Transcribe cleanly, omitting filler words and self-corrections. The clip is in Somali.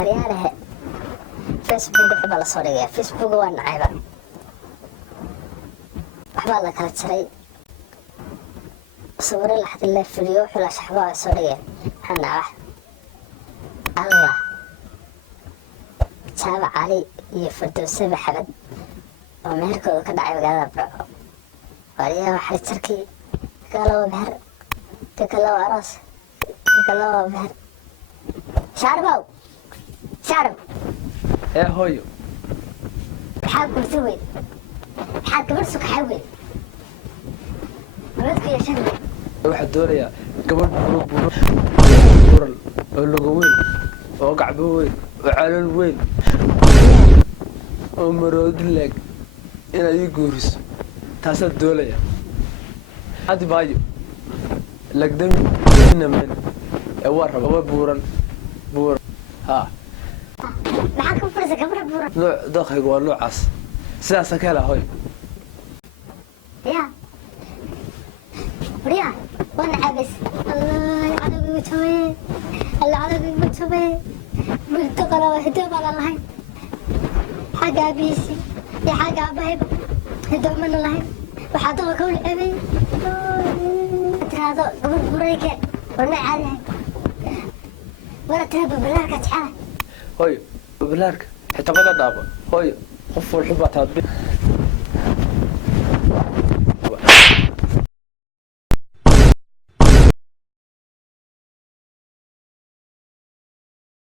بريانه فيسبوك حبا لا soo dhigay Facebook waa nacayba waxba la kala jiray sawir la xad la fidiyo xula shaxba soo dhigay hana wax Allah Saaba Ali iyo Firdawsi Maxamed oo meherkooda ka dhacay magaalada Burco waliya waxa jirkii kala meher kala aras kala meher Sharbow Sharb هويو maxaa kurtay maxaa gabar soo xawil ولدك يا شنو waxaa doonayaa gabadh buuran oo lugu weyn oo gacbo weyn oo calool weyn oo maroodi leeg inaad ii guuriso taasaa doolaya haddi baayo lagdami inamen ee waa raba buuran haa maxaa ku fursa gabar buuran nooc dakhaygu waa noocaas sidaasa ka hela hoy يا بريا وانا عبس الله على قوتي الله على قوتي بنتقرا وهدوب على الله حاجة بيسي يا حاجة بايب هدوب من الله وحاطه كل أبي ترى هذا قبل بريك وانا عليه ولا ترى ببلاك تعال hoy bilaarka xitaa ma la dhaabo hoy qof walba taad